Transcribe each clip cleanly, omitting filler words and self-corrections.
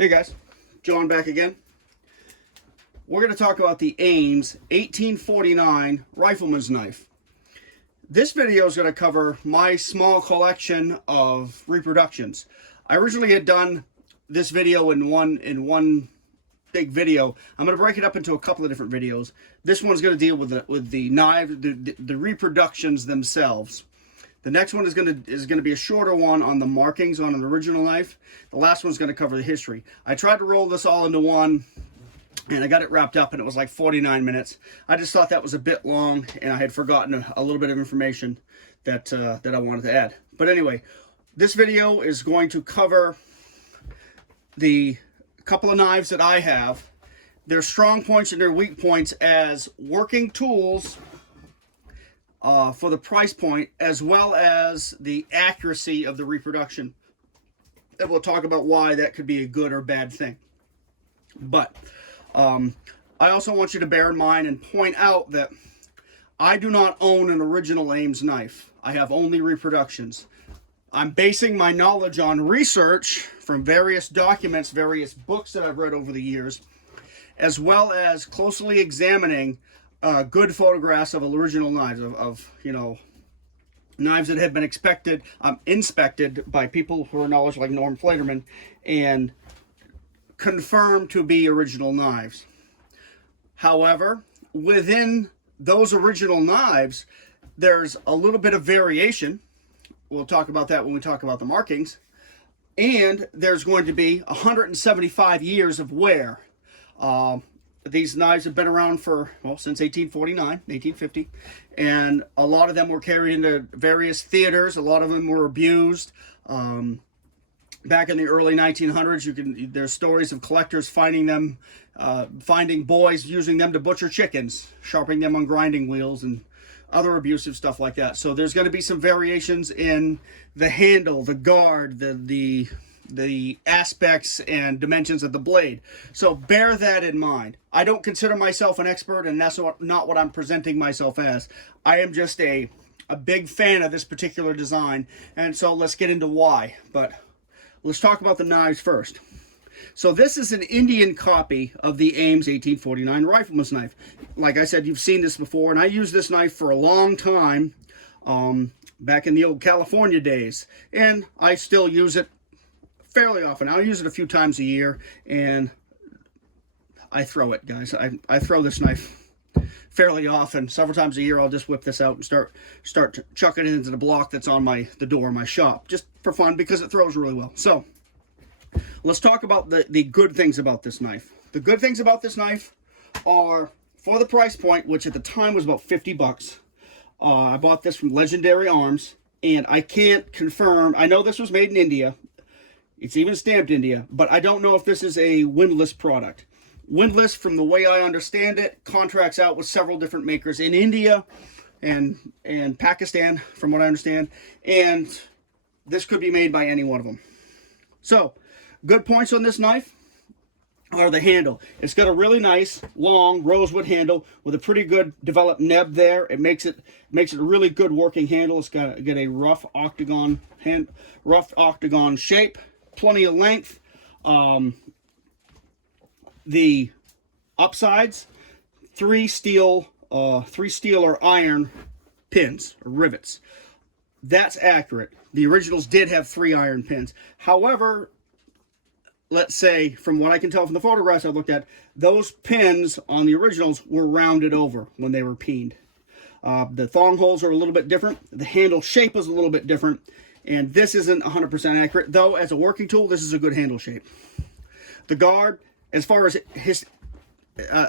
Hey guys, John back again. We're going to talk about the Ames 1849 Rifleman's knife. This video is going to cover my small collection of reproductions. I originally had done this video in one big video. I'm going to break it up into a couple of different videos. This one's going to deal with the knife, the reproductions themselves. The next one is going to be a shorter one on the markings on an original knife. The last one's going to cover the history. I tried to roll this all into one, and I got it wrapped up, and it was like 49 minutes. I just thought that was a bit long, and I had forgotten a little bit of information that I wanted to add. But anyway, this video is going to cover the couple of knives that I have, their strong points and their weak points as working tools for the price point, as well as the accuracy of the reproduction. And we'll talk about why that could be a good or bad thing. But I also want you to bear in mind and point out that I do not own an original Ames knife. I have only reproductions. I'm basing my knowledge on research from various documents, various books that I've read over the years, as well as closely examining good photographs of original knives, of knives that have been inspected by people who are knowledgeable, like Norm Flaterman, and confirmed to be original knives. However, within those original knives, there's a little bit of variation. We'll talk about that when we talk about the markings. And there's going to be 175 years of wear. These knives have been around for, well, since 1849, 1850, and a lot of them were carried into various theaters. A lot of them were abused. Back in the early 1900s, there's stories of collectors finding them, finding boys using them to butcher chickens, sharpening them on grinding wheels, and other abusive stuff like that. So there's going to be some variations in the handle, the guard, the aspects and dimensions of the blade. So bear that in mind. I don't consider myself an expert, and that's not what I'm presenting myself as. I am just a big fan of this particular design, and so let's get into why. But let's talk about the knives first. So this is an Indian copy of the Ames 1849 Rifleman's knife. Like I said, you've seen this before, and I used this knife for a long time, back in the old California days, and I still use it fairly often. I'll use it a few times a year, and I throw it, guys. I throw this knife fairly often. Several times a year, I'll just whip this out and start chucking it into the block that's on the door of my shop, just for fun, because it throws really well. So let's talk about the good things about this knife. The good things about this knife are, for the price point, which at the time was about 50 bucks. I bought this from Legendary Arms, and I can't confirm. I know this was made in India. It's even stamped India, but I don't know if this is a windlass product. Windlass, from the way I understand it, contracts out with several different makers in India and Pakistan, from what I understand, and this could be made by any one of them. So, good points on this knife are the handle. It's got a really nice, long rosewood handle with a pretty good developed neb there. It makes it a really good working handle. It's got a rough octagon shape. Plenty of length. The upsides, three steel or iron pins or rivets. That's accurate. The originals did have 3 iron pins. However, let's say, from what I can tell from the photographs I looked at, those pins on the originals were rounded over when they were peened. The thong holes are a little bit different. The handle shape is a little bit different. And this isn't 100% accurate, though as a working tool, this is a good handle shape. The guard, as far as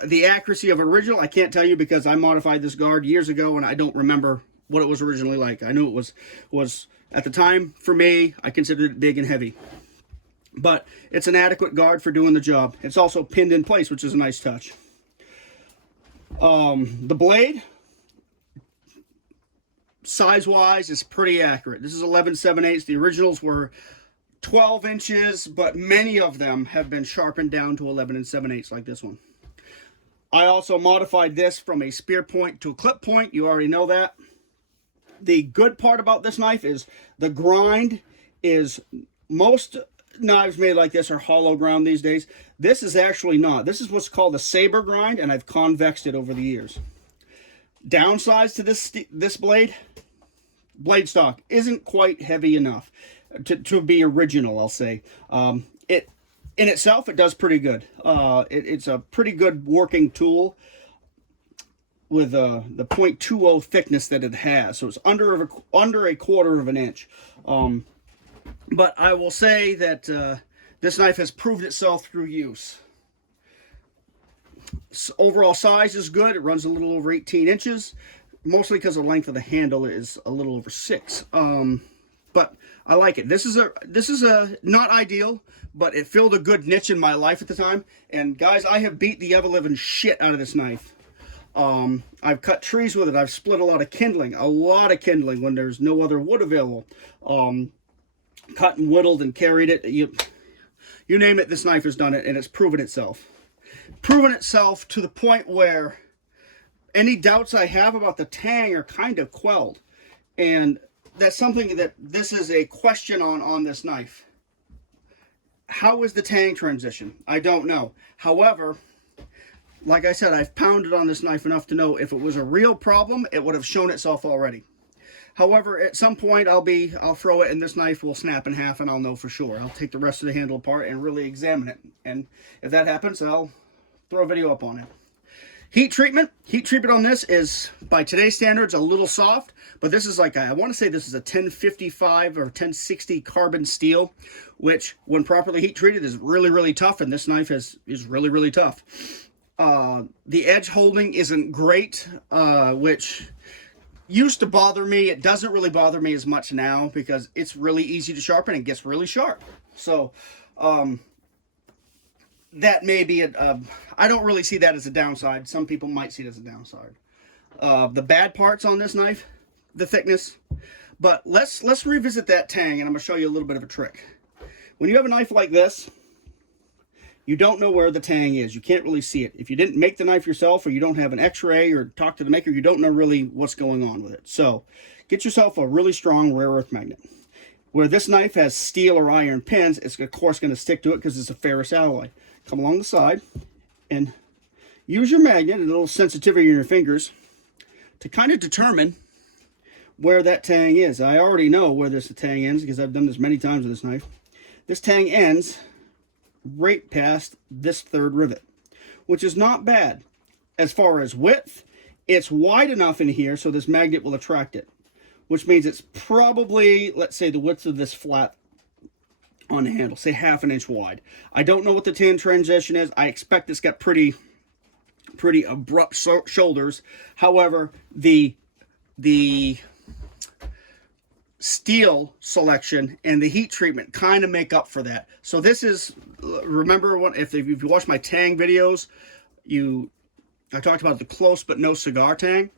the accuracy of an original, I can't tell you because I modified this guard years ago and I don't remember what it was originally like. I knew it was at the time, for me, I considered it big and heavy. But it's an adequate guard for doing the job. It's also pinned in place, which is a nice touch. The blade, size-wise, is pretty accurate. This is 11 7/8. The originals were 12 inches, but many of them have been sharpened down to 11 7/8, like this one. I also modified this from a spear point to a clip point. You already know that. The good part about this knife is the grind is knives made like this are hollow ground these days. This is actually not. This is what's called a saber grind, and I've convexed it over the years. Downsides to this blade stock isn't quite heavy enough to be original, I'll say. It in itself, it does pretty good. It's a pretty good working tool with the 0.20 thickness that it has. So it's under a quarter of an inch. But I will say that this knife has proved itself through use. Overall size is good. It runs a little over 18 inches, mostly because the length of the handle is a little over 6. But I like it. This is a not ideal, but it filled a good niche in my life at the time. And guys, I have beat the ever-living shit out of this knife. I've cut trees with it. I've split a lot of kindling when there's no other wood available. Cut and whittled and carried it. You name it, this knife has done it, and it's proven itself. Proven itself to the point where any doubts I have about the tang are kind of quelled. And that's something that this is a question on this knife. How is the tang transition? I don't know. However, like I said, I've pounded on this knife enough to know if it was a real problem, it would have shown itself already. However, at some point I'll throw it and this knife will snap in half, and I'll know for sure. I'll take the rest of the handle apart and really examine it. And if that happens, I'll throw a video up on it. Heat treatment on this is, by today's standards, a little soft, but this is like, I want to say this is a 1055 or 1060 carbon steel, which when properly heat treated is really, really tough, and this knife is really, really tough. The edge holding isn't great, which used to bother me. It doesn't really bother me as much now because it's really easy to sharpen and gets really sharp. So, that may be I don't really see that as a downside. Some people might see it as a downside. The bad parts on this knife, the thickness. But let's revisit that tang, and I'm going to show you a little bit of a trick. When you have a knife like this, you don't know where the tang is. You can't really see it. If you didn't make the knife yourself, or you don't have an x-ray or talk to the maker, you don't know really what's going on with it. So get yourself a really strong rare earth magnet. Where this knife has steel or iron pins, it's of course going to stick to it because it's a ferrous alloy. Come along the side and use your magnet and a little sensitivity in your fingers to kind of determine where that tang is. I already know where this tang ends because I've done this many times with this knife. This tang ends right past this third rivet, which is not bad. As far as width, it's wide enough in here so this magnet will attract it, which means it's probably, let's say, the width of this flat on the handle, say ½ inch wide. I don't know what the tang transition is. I expect it's got pretty abrupt shoulders. However, the steel selection and the heat treatment kind of make up for that. So this is, remember, if you watch my tang videos, I talked about the close but no cigar tang.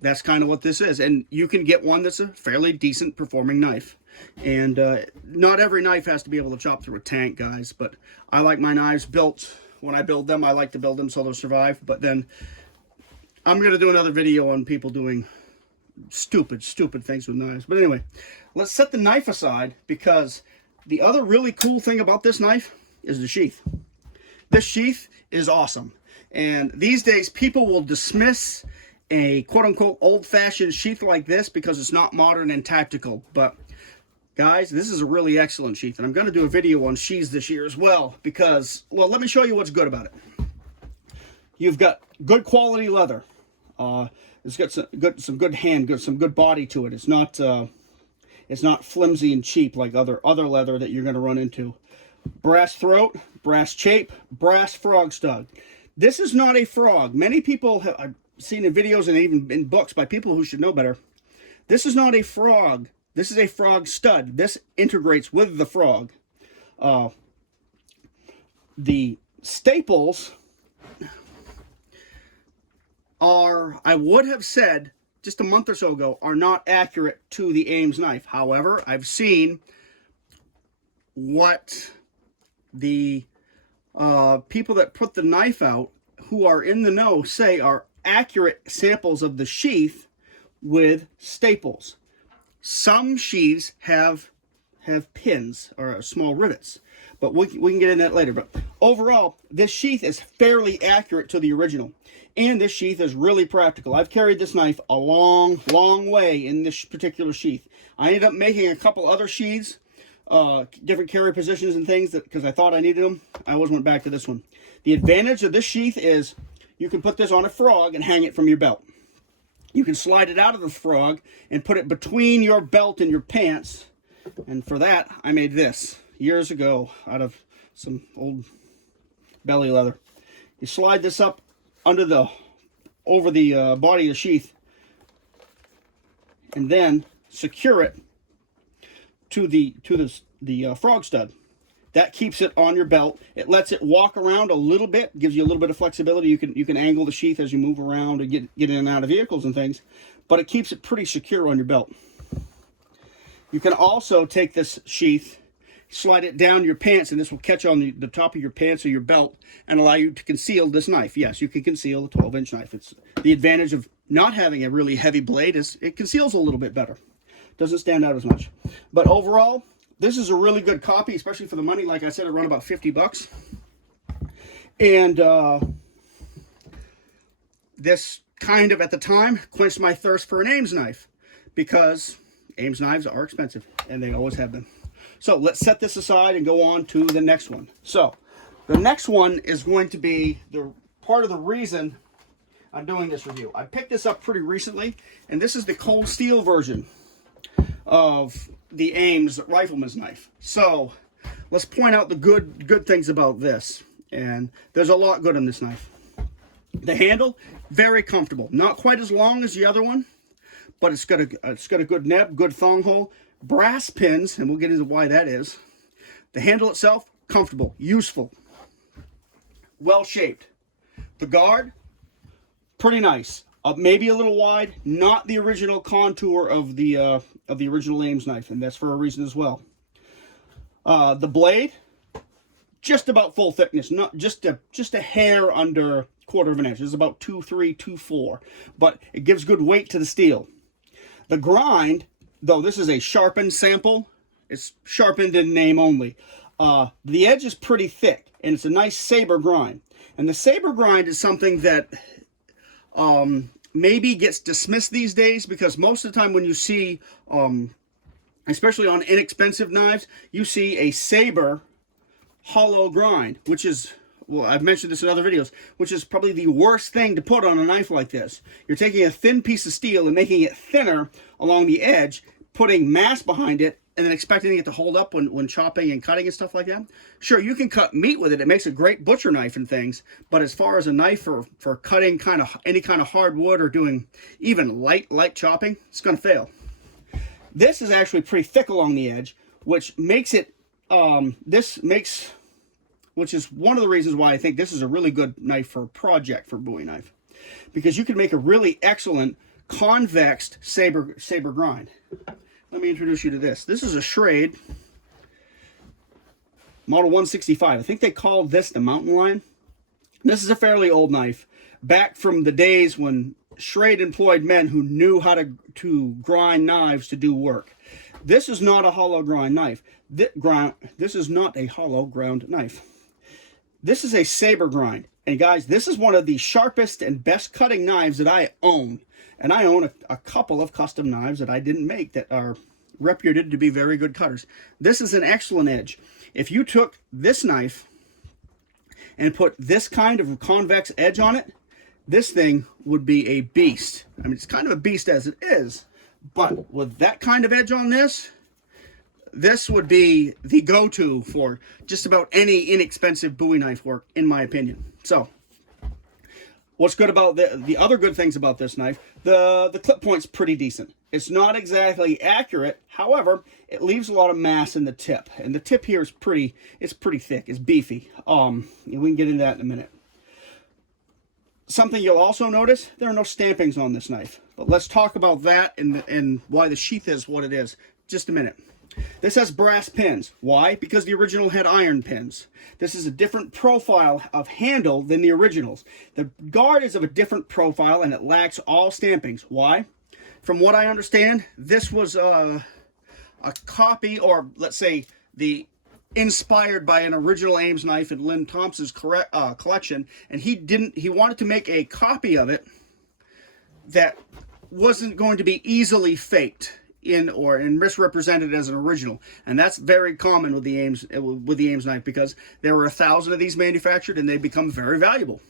That's kind of what this is. And you can get one that's a fairly decent performing knife. And not every knife has to be able to chop through a tank, guys. But I like my knives built. When I build them, I like to build them so they'll survive. But then I'm going to do another video on people doing stupid things with knives. But anyway, let's set the knife aside, because the other really cool thing about this knife is the sheath. This sheath is awesome. And these days, people will dismiss a quote-unquote old-fashioned sheath like this because it's not modern and tactical. But guys, this is a really excellent sheath, and I'm going to do a video on sheaths this year as well because, well, let me show you what's good about it. You've got good quality leather. It's got some good body to it. It's not flimsy and cheap like other leather that you're going to run into. Brass throat, brass chape, brass frog stud. This is not a frog. Many people have seen in videos and even in books by people who should know better. This is not a frog. This is a frog stud. This integrates with the frog. The staples are, I would have said just a month or so ago, are not accurate to the Ames knife. However, I've seen what the people that put the knife out, who are in the know, say are accurate samples of the sheath with staples. Some sheaths have have pins or small rivets, but we can get into that later. But overall, this sheath is fairly accurate to the original, and this sheath is really practical. I've carried this knife a long way in this particular sheath. I ended up making a couple other sheaths, different carry positions and things, because I thought I needed them. I always went back to this one. The advantage of this sheath is you can put this on a frog and hang it from your belt. You can slide it out of the frog and put it between your belt and your pants. And for that, I made this years ago out of some old belly leather. You slide this up over the body of the sheath, and then secure it to the frog stud. That keeps it on your belt. It lets it walk around a little bit, gives you a little bit of flexibility. You can angle the sheath as you move around and get in and out of vehicles and things, but it keeps it pretty secure on your belt. You can also take this sheath, slide it down your pants, and this will catch on the top of your pants or your belt and allow you to conceal this knife. Yes, you can conceal a 12-inch knife. It's the advantage of not having a really heavy blade is it conceals a little bit better. Doesn't stand out as much. But overall, this is a really good copy, especially for the money. Like I said, it run about 50 bucks. And this kind of, at the time, quenched my thirst for an Ames knife, because Ames knives are expensive, and they always have been. So let's set this aside and go on to the next one. So the next one is going to be part of the reason I'm doing this review. I picked this up pretty recently, and this is the cold steel version of the Ames Rifleman's knife. So let's point out the good things about this, and there's a lot good on this knife. The handle, very comfortable, not quite as long as the other one, but it's got a good neb, good thong hole, brass pins, and we'll get into why that is. The handle itself, comfortable, useful, well shaped. The guard, pretty nice. Maybe a little wide, not the original contour of the original Ames knife, and that's for a reason as well. The blade, just about full thickness, not just a hair under 1/4 inch. It's about 2.3, 2.4, but it gives good weight to the steel. The grind, though this is a sharpened sample, it's sharpened in name only. The edge is pretty thick, and it's a nice saber grind. And the saber grind is something that maybe gets dismissed these days, because most of the time when you see, especially on inexpensive knives, you see a saber hollow grind, which is, well, I've mentioned this in other videos, which is probably the worst thing to put on a knife like this. You're taking a thin piece of steel and making it thinner along the edge, putting mass behind it, and then expecting it to hold up when chopping and cutting and stuff like that. Sure, you can cut meat with it. It makes a great butcher knife and things, but as far as a knife for cutting any kind of hardwood or doing even light chopping, it's going to fail. This is actually pretty thick along the edge, which makes it, which is one of the reasons why I think this is a really good knife for a project for Bowie knife, because you can make a really excellent convex saber grind. Let me introduce you to this. This is a Schrade Model 165. I think they called this the Mountain Lion. This is a fairly old knife, back from the days when Schrade employed men who knew how to grind knives to do work. This is not a hollow grind knife. This is not a hollow ground knife. This is a saber grind. And guys, this is one of the sharpest and best cutting knives that I own. And I own a couple of custom knives that I didn't make that are reputed to be very good cutters. This is an excellent edge. If you took this knife and put this kind of convex edge on it, this thing would be a beast. I mean, it's kind of a beast as it is, but with that kind of edge on this, this would be the go-to for just about any inexpensive Bowie knife work, in my opinion. So, what's good about the other good things about this knife, the clip point's pretty decent. It's not exactly accurate, however, it leaves a lot of mass in the tip. And the tip here is pretty thick, it's beefy. We can get into that in a minute. Something you'll also notice, there are no stampings on this knife. But let's talk about that and why the sheath is what it is. Just a minute. This has brass pins. Why? Because the original had iron pins. This is a different profile of handle than the originals. The guard is of a different profile and it lacks all stampings. Why? From what I understand, this was a a copy, or let's say inspired by an original Ames knife in Lynn Thompson's collection, and he wanted to make a copy of it that wasn't going to be easily faked and misrepresented as an original. And that's very common with the Ames knife, because there were 1,000 of these manufactured and they become very valuable.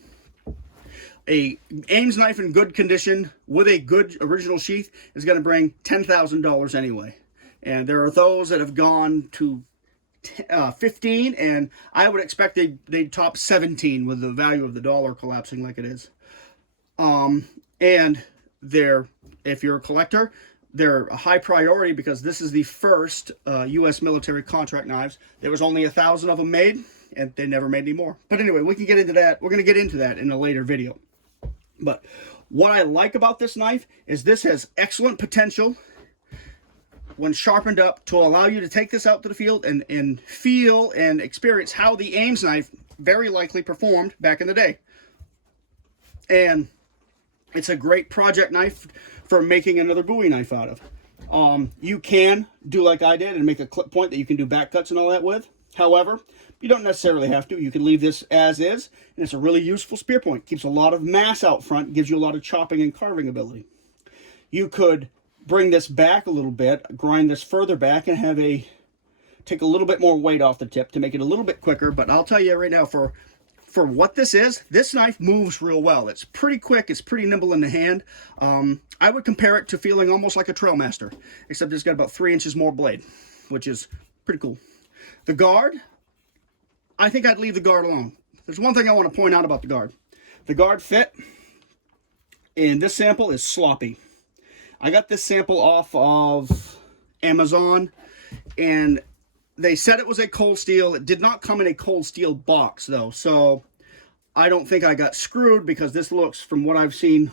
A Ames knife in good condition with a good original sheath is going to bring $10,000 anyway. And there are those that have gone to 15, and I would expect they'd top 17 with the value of the dollar collapsing like it is. And if you're a collector, they're a high priority, because this is the first U.S. military contract knives. There was only 1,000 of them made, and they never made any more. But anyway, we can get into that. We're going to get into that in a later video. But what I like about this knife is this has excellent potential when sharpened up to allow you to take this out to the field and feel and experience how the Ames knife very likely performed back in the day. And it's a great project knife for making another Bowie knife out of. You can do like I did and make a clip point that you can do back cuts and all that with. However, you don't necessarily have to. You can leave this as is, and it's a really useful spear point. Keeps a lot of mass out front, gives you a lot of chopping and carving ability. You could bring this back a little bit, grind this further back, and take a little bit more weight off the tip to make it a little bit quicker. But I'll tell you right now, for what this is, this knife moves real well. It's pretty quick. It's pretty nimble in the hand. I would compare it to feeling almost like a Trailmaster, except it's got about 3 inches more blade, which is pretty cool. The guard, I think I'd leave the guard alone. There's one thing I want to point out about the guard. The guard fit in this sample is sloppy. I got this sample off of Amazon, and they said it was a cold steel. It did not come in a cold steel box, though, so I don't think I got screwed, because this looks, from what I've seen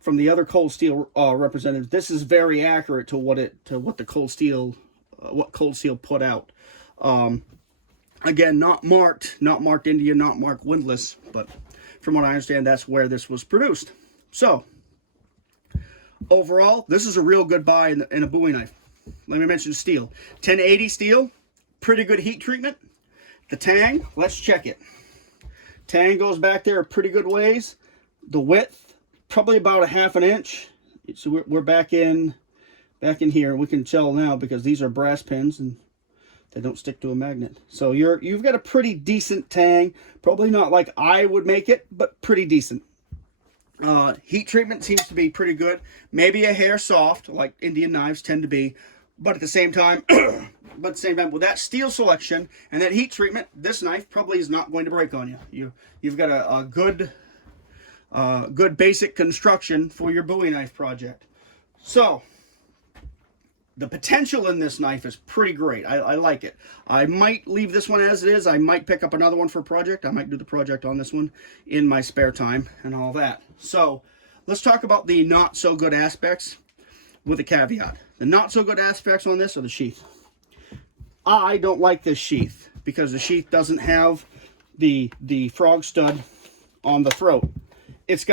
from the other cold steel representatives, this is very accurate to what cold steel put out. Again, not marked India, not marked windless, but from what I understand, that's where this was produced. So overall, this is a real good buy in a Bowie knife. Let me mention steel. 1080 steel, pretty good heat treatment. The tang, let's check it. Tang goes back there a pretty good ways. The width, probably about a ½ inch. So we're back in here. We can tell now because these are brass pins and they don't stick to a magnet. So you've got a pretty decent tang. Probably not like I would make it, but pretty decent. Heat treatment seems to be pretty good. Maybe a hair soft, like Indian knives tend to be, but at the same time, with that steel selection and that heat treatment, this knife probably is not going to break on you. You've got a good basic construction for your Bowie knife project. So the potential in this knife is pretty great. I like it. I might leave this one as it is. I might pick up another one for a project. I might do the project on this one in my spare time and all that. So let's talk about the not so good aspects with a caveat. The not so good aspects on this are the sheath. I don't like this sheath because the sheath doesn't have the frog stud on the throat. It's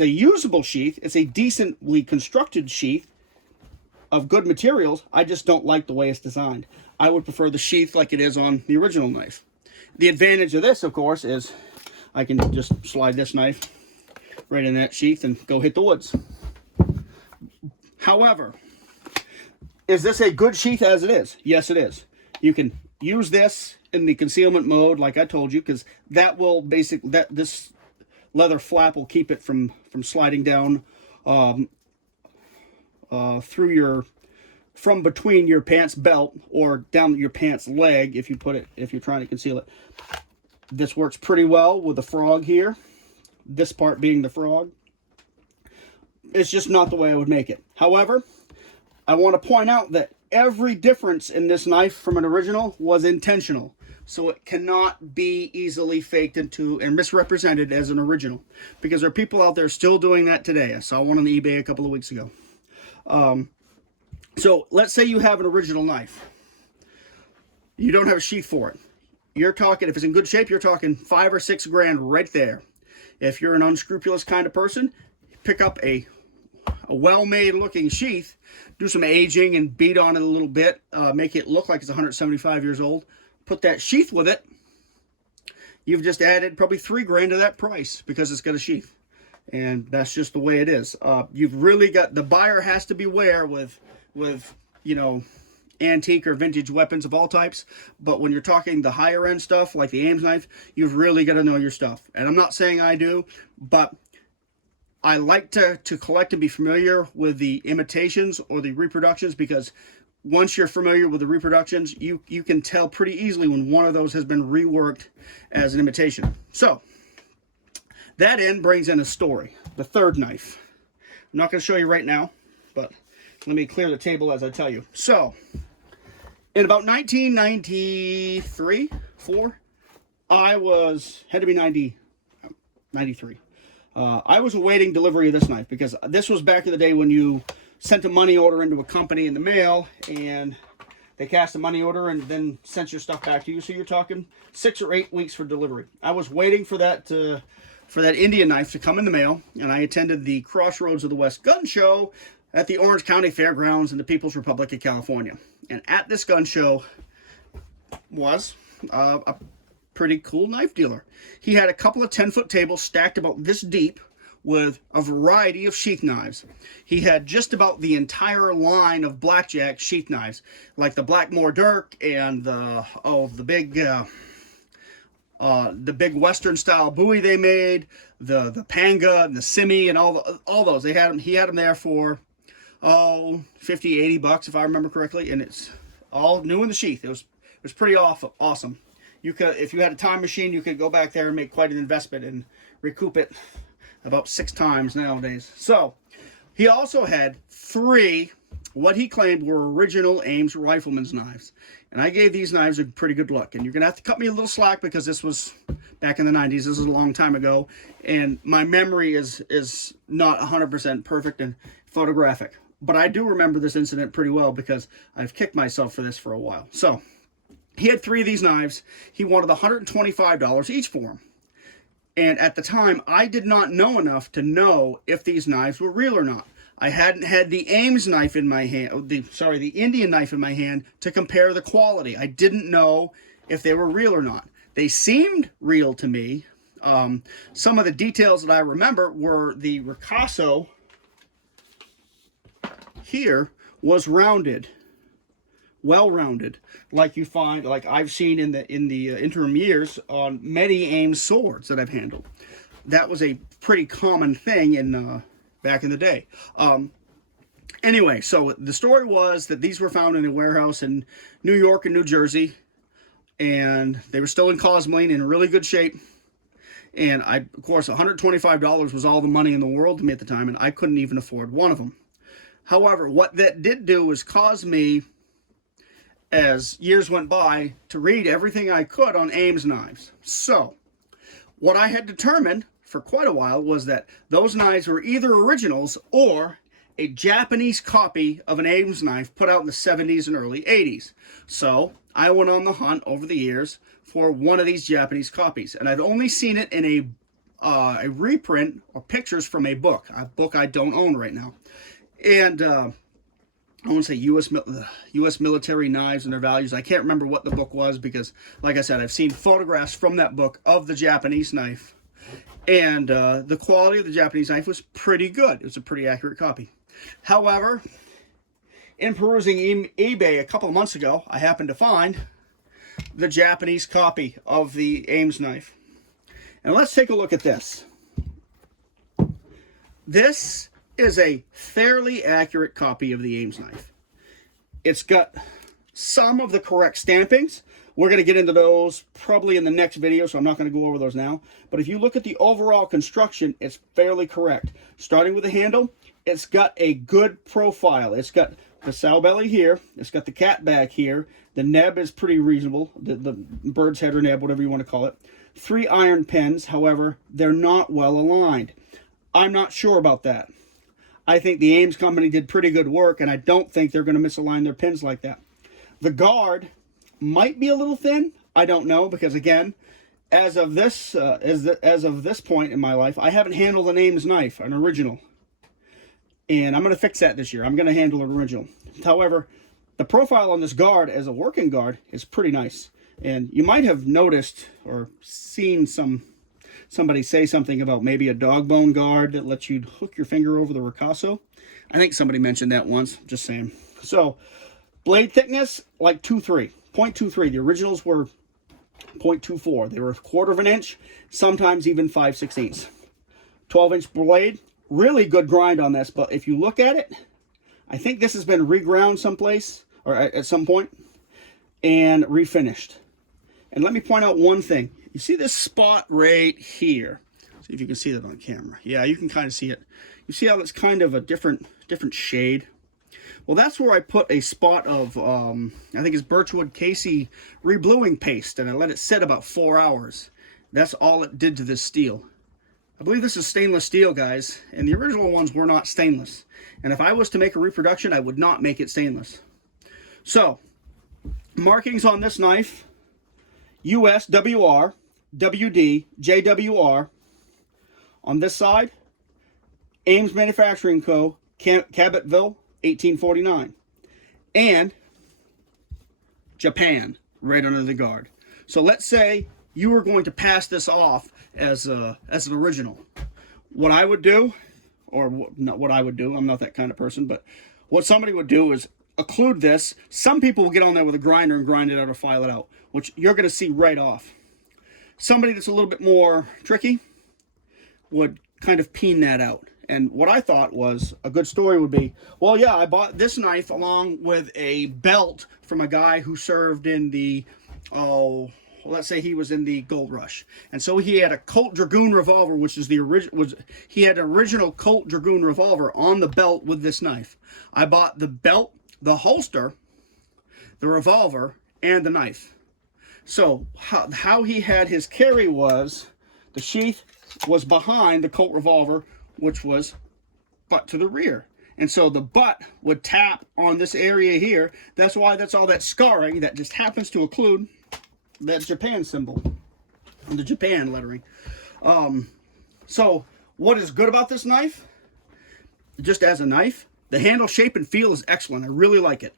a usable sheath. It's a decently constructed sheath of good materials. I just don't like the way it's designed. I would prefer the sheath like it is on the original knife. The advantage of this, of course, is I can just slide this knife right in that sheath and go hit the woods. However, is this a good sheath as it is? Yes, it is. You can use this in the concealment mode, like I told you, because that will this leather flap will keep it from sliding down from between your pants belt or down your pants leg if you're trying to conceal it. This works pretty well with the frog here, this part being the frog. It's just not the way I would make it. However, I want to point out that every difference in this knife from an original was intentional, so it cannot be easily faked into and misrepresented as an original, because there are people out there still doing that today. I saw one on eBay a couple of weeks ago. So let's say you have an original knife. You don't have a sheath for it. You're talking, if it's in good shape, you're talking $5 or $6 grand right there. If you're an unscrupulous kind of person, pick up a a well-made looking sheath, do some aging and beat on it a little bit, make it look like it's 175 years old, put that sheath with it, you've just added probably $3 grand to that price because it's got a sheath. And that's just the way it is. You've really got, the buyer has to beware with you know, antique or vintage weapons of all types. But when you're talking the higher end stuff like the Ames knife, you've really got to know your stuff. And I'm not saying I do, but I like to collect and be familiar with the imitations or the reproductions, because once you're familiar with the reproductions, you can tell pretty easily when one of those has been reworked as an imitation. So that end brings in a story. The third knife. I'm not going to show you right now, but let me clear the table as I tell you. So in about 1993, 4, had to be 93. I was awaiting delivery of this knife, because this was back in the day when you sent a money order into a company in the mail and they cast a money order and then sent your stuff back to you. So you're talking 6 or 8 weeks for delivery. I was waiting for that Indian knife to come in the mail, and I attended the Crossroads of the West gun show at the Orange County Fairgrounds in the People's Republic of California. And at this gun show was a pretty cool knife dealer. He had a couple of 10-foot tables stacked about this deep with a variety of sheath knives. He had just about the entire line of blackjack sheath knives, like the Blackmore Dirk and the big Western style Bowie they made, the Panga and the Simi and all those. He had them there for $50, $80 if I remember correctly, and it's all new in the sheath. It was pretty awesome. You could, if you had a time machine, you could go back there and make quite an investment and recoup it about 6 times nowadays. So he also had 3 what he claimed were original Ames Rifleman's knives. And I gave these knives a pretty good look. And you're going to have to cut me a little slack because this was back in the 90s. This is a long time ago. And my memory is not 100% perfect and photographic. But I do remember this incident pretty well because I've kicked myself for this for a while. So he had 3 of these knives. He wanted $125 each for them. And at the time, I did not know enough to know if these knives were real or not. I hadn't had the Ames knife in my hand, the Indian knife in my hand to compare the quality. I didn't know if they were real or not. They seemed real to me. Some of the details that I remember were the ricasso here was rounded, well rounded, like you find, like I've seen in the interim years on many Ames swords that I've handled. That was a pretty common thing in back in the day. Anyway, so the story was that these were found in a warehouse in New York and New Jersey, and they were still in Cosmoline in really good shape. And of course, $125 was all the money in the world to me at the time, and I couldn't even afford one of them. However, what that did do was cause me, as years went by, to read everything I could on Ames knives. So what I had determined for quite a while was that those knives were either originals or a Japanese copy of an Ames knife put out in the 70s and early 80s. So I went on the hunt over the years for one of these Japanese copies, and I've only seen it in a reprint or pictures from a book I don't own right now. And I want to say U.S. military knives and their values. I can't remember what the book was because, like I said, I've seen photographs from that book of the Japanese knife. And the quality of the Japanese knife was pretty good. It was a pretty accurate copy. However, in perusing eBay a couple of months ago, I happened to find the Japanese copy of the Ames knife. And let's take a look at this. This is a fairly accurate copy of the Ames knife. It's got some of the correct stampings. We're going to get into those probably in the next video, so I'm not going to go over those now. But if you look at the overall construction, it's fairly correct. Starting with the handle, it's got a good profile. It's got the sow belly here. It's got the cat back here. The neb is pretty reasonable. The bird's head or neb, whatever you want to call it. 3 iron pins, however, they're not well aligned. I'm not sure about that. I think the Ames company did pretty good work, and I don't think they're going to misalign their pins like that. The guard might be a little thin. I don't know, because again, as of this point in my life, I haven't handled an Ames knife, an original. and I'm going to fix that this year. I'm going to handle it original. However, the profile on this guard as a working guard is pretty nice. And you might have noticed or seen somebody say something about maybe a dog bone guard that lets you hook your finger over the ricasso. I think somebody mentioned that once, just saying. So, blade thickness, like 0.23. The originals were 0.24. They were 1/4 of an inch, sometimes even 5/16. 12-inch blade, really good grind on this, but if you look at it, I think this has been reground someplace, or at some point, and refinished. And let me point out one thing. You see this spot right here? See if you can see that on camera. Yeah, you can kind of see it. You see how it's kind of a different shade? Well, that's where I put a spot of, I think it's Birchwood Casey rebluing paste, and I let it sit about 4 hours. That's all it did to this steel. I believe this is stainless steel, guys, and the original ones were not stainless. And if I was to make a reproduction, I would not make it stainless. So, markings on this knife: US WR, WD, JWR. On this side, Ames Manufacturing Co., Cabottville, 1849. And Japan, right under the guard. So let's say you were going to pass this off as an original. What I would do, or not what I would do, I'm not that kind of person, but what somebody would do is occlude this. Some people will get on there with a grinder and grind it out or file it out, which you're going to see right off. Somebody that's a little bit more tricky would kind of peen that out. And what I thought was a good story would be, well, yeah, I bought this knife along with a belt from a guy who served in the, let's say he was in the Gold Rush. And so he had a Colt Dragoon revolver, which is the original, he had an original Colt Dragoon revolver on the belt with this knife. I bought the belt, the holster, the revolver, and the knife. So how he had his carry was, the sheath was behind the Colt revolver, which was butt to the rear. And so the butt would tap on this area here. That's why that's all that scarring that just happens to occlude that Japan symbol and the Japan lettering. So what is good about this knife? Just as a knife, the handle shape and feel is excellent. I really like it.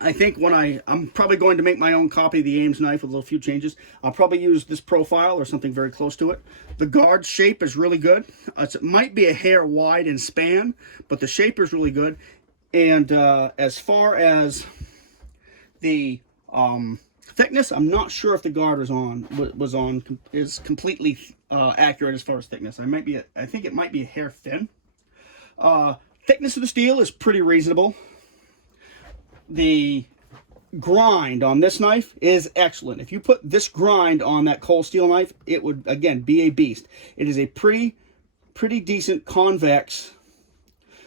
I think when I'm probably going to make my own copy of the Ames knife with a few changes. I'll probably use this profile or something very close to it. The guard shape is really good. It might be a hair wide in span, but the shape is really good. And as far as the thickness, I'm not sure if the guard is completely accurate as far as thickness. I think it might be a hair thin. Thickness of the steel is pretty reasonable. The grind on this knife is excellent. If you put this grind on that cold steel knife, it would, again, be a beast. It is a pretty decent convex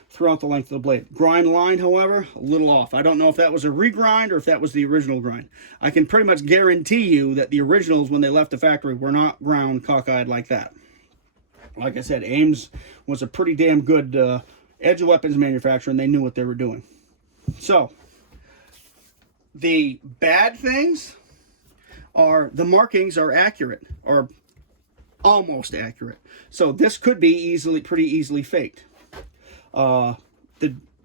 throughout the length of the blade. Grind line, however, a little off. I don't know if that was a regrind or if that was the original grind. I can pretty much guarantee you that the originals, when they left the factory, were not ground cockeyed like that. Like I said, Ames was a pretty damn good edge weapons manufacturer, and they knew what they were doing. So, the bad things are the markings are accurate, or almost accurate. So this could be pretty easily faked. The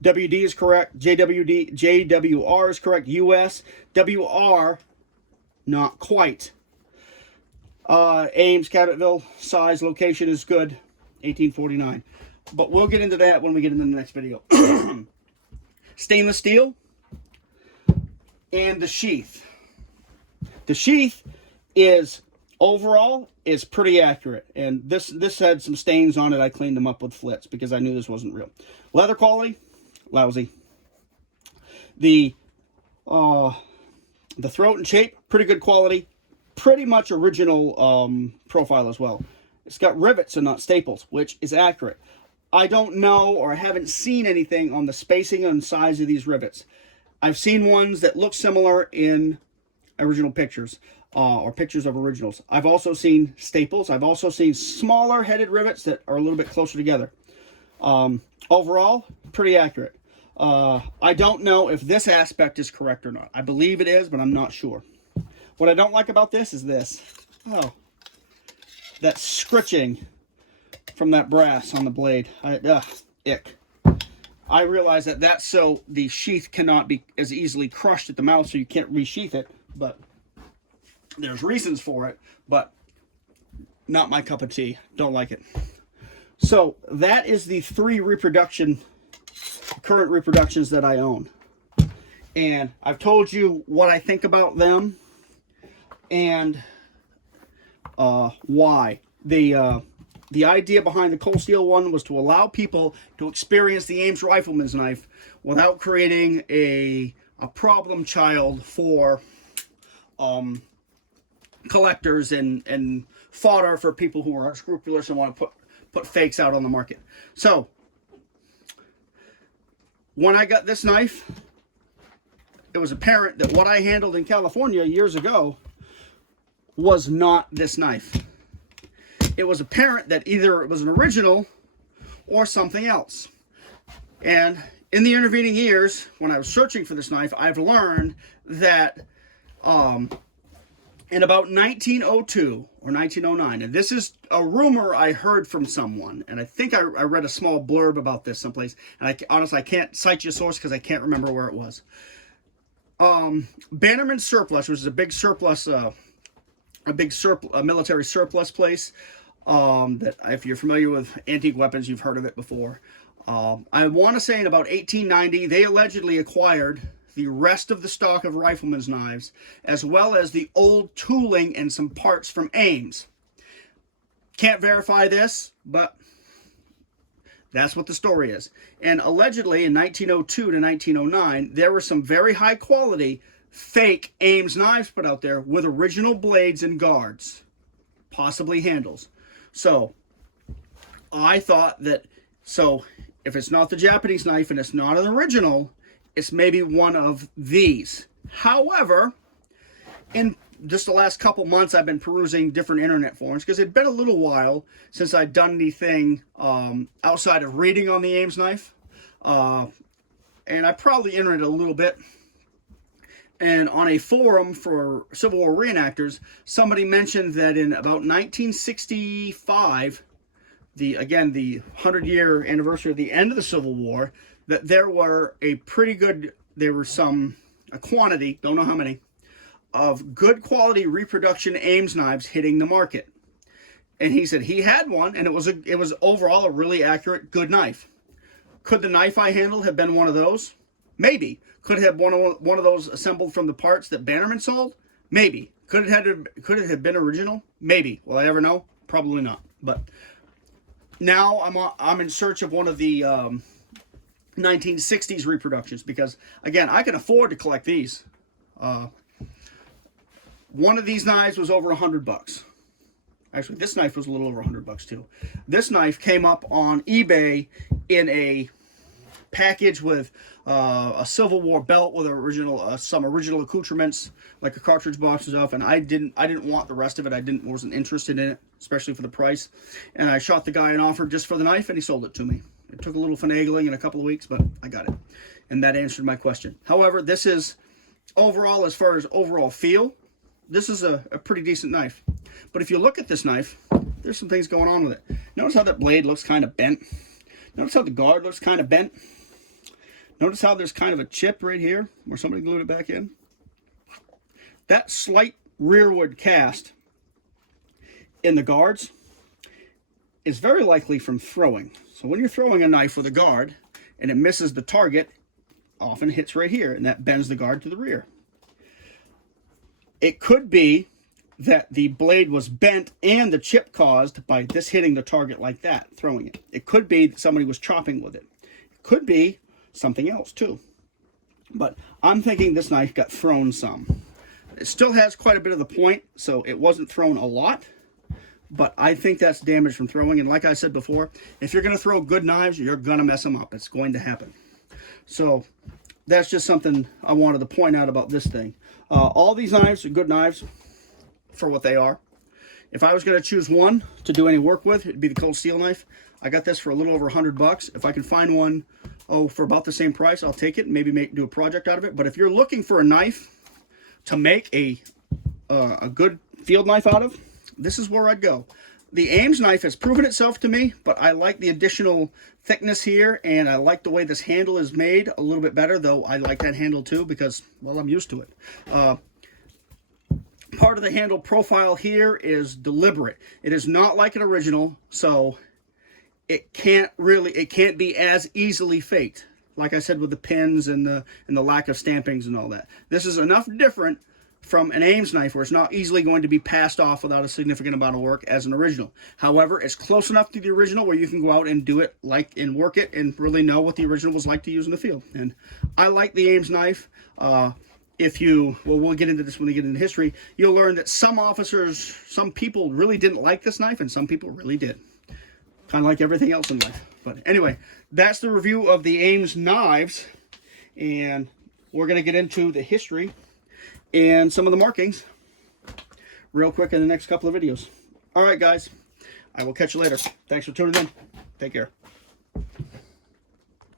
WD is correct, JWR is correct, US, WR, not quite. Ames, Cabottville, size, location is good, 1849. But we'll get into that when we get into the next video. Stainless steel. And the sheath. The sheath is overall is pretty accurate, and this had some stains on it. I cleaned them up with flits because I knew this wasn't real. Leather quality, lousy. The throat and shape, pretty good quality. Pretty much original profile as well. It's got rivets and not staples, which is accurate. I don't know, or I haven't seen anything on the spacing and size of these rivets. I've seen ones that look similar in original pictures, or pictures of originals. I've also seen staples. I've also seen smaller headed rivets that are a little bit closer together. Overall, pretty accurate. I don't know if this aspect is correct or not. I believe it is, but I'm not sure. What I don't like about this is this. Oh, that scritching from that brass on the blade. ick. I realize that that's so the sheath cannot be as easily crushed at the mouth, so you can't resheath it, but there's reasons for it, but not my cup of tea. Don't like it. So that is the 3 current reproductions that I own. And I've told you what I think about them and why. The idea behind the cold steel one was to allow people to experience the Ames Rifleman's knife without creating a problem child for collectors and fodder for people who are unscrupulous and want to put fakes out on the market. So when I got this knife, it was apparent that what I handled in California years ago was not this knife. It was apparent that either it was an original or something else. And in the intervening years, when I was searching for this knife, I've learned that in about 1902 or 1909, and this is a rumor I heard from someone, and I think I read a small blurb about this someplace, and honestly I can't cite you a source because I can't remember where it was. Bannerman Surplus, which is a big surplus, a military surplus place. That if you're familiar with antique weapons, you've heard of it before. I want to say in about 1890, they allegedly acquired the rest of the stock of Rifleman's knives, as well as the old tooling and some parts from Ames. Can't verify this, but that's what the story is. And allegedly in 1902 to 1909, there were some very high quality fake Ames knives put out there with original blades and guards, possibly handles. So I thought that, so if it's not the Japanese knife and it's not an original, it's maybe one of these. However, in just the last couple months, I've been perusing different internet forums because it'd been a little while since I'd done anything outside of reading on the Ames knife. And I probably entered it a little bit. And on a forum for Civil War reenactors, somebody mentioned that in about 1965, the 100-year anniversary of the end of the Civil War, that there were a quantity, don't know how many, of good quality reproduction Ames knives hitting the market. And he said he had one, and it was overall a really accurate, good knife. Could the knife I handled have been one of those? Maybe. Could it have one of those assembled from the parts that Bannerman sold? Maybe. Could it have been original? Maybe. Will I ever know? Probably not. But now I'm in search of one of the 1960s reproductions because, again, I can afford to collect these. One of these knives was over $100. Actually, this knife was a little over $100 too. This knife came up on eBay in a package with a Civil War belt with some original accoutrements, like a cartridge box and stuff, and I didn't want the rest of it. Wasn't interested in it, especially for the price. And I shot the guy an offer just for the knife, and he sold it to me. It took a little finagling in a couple of weeks, but I got it, and that answered my question. However, this is overall, as far as overall feel, this is a pretty decent knife. But if you look at this knife, there's some things going on with it. Notice how that blade looks kind of bent. Notice how the guard looks kind of bent. Notice how there's kind of a chip right here where somebody glued it back in. That slight rearward cast in the guards is very likely from throwing. So when you're throwing a knife with a guard and it misses the target, often hits right here, and that bends the guard to the rear. It could be that the blade was bent and the chip caused by this hitting the target like that, throwing it. It could be that somebody was chopping with it. It could be something else too. But I'm thinking this knife got thrown some. It still has quite a bit of the point, so it wasn't thrown a lot. But I think that's damage from throwing. And like I said before, if you're going to throw good knives, you're going to mess them up. It's going to happen. So that's just something I wanted to point out about this thing. All these knives are good knives for what they are. If I was going to choose one to do any work with, it'd be the cold steel knife. I got this for a little over $100. If I can find one, for about the same price, I'll take it and maybe do a project out of it. But if you're looking for a knife to make a good field knife out of, this is where I'd go. The Ames knife has proven itself to me, but I like the additional thickness here, and I like the way this handle is made a little bit better, though I like that handle too because, well, I'm used to it. Part of the handle profile here is deliberate. It is not like an original, so it can't be as easily faked. Like I said with the pins and the lack of stampings and all that. This is enough different from an Ames knife where it's not easily going to be passed off without a significant amount of work as an original. However, it's close enough to the original where you can go out and do it and work it and really know what the original was like to use in the field. And I like the Ames knife. We'll get into this when we get into history. You'll learn that some people really didn't like this knife and some people really did. Kind of like everything else in life. But anyway, that's the review of the Ames knives. And we're going to get into the history and some of the markings real quick in the next couple of videos. All right, guys. I will catch you later. Thanks for tuning in. Take care.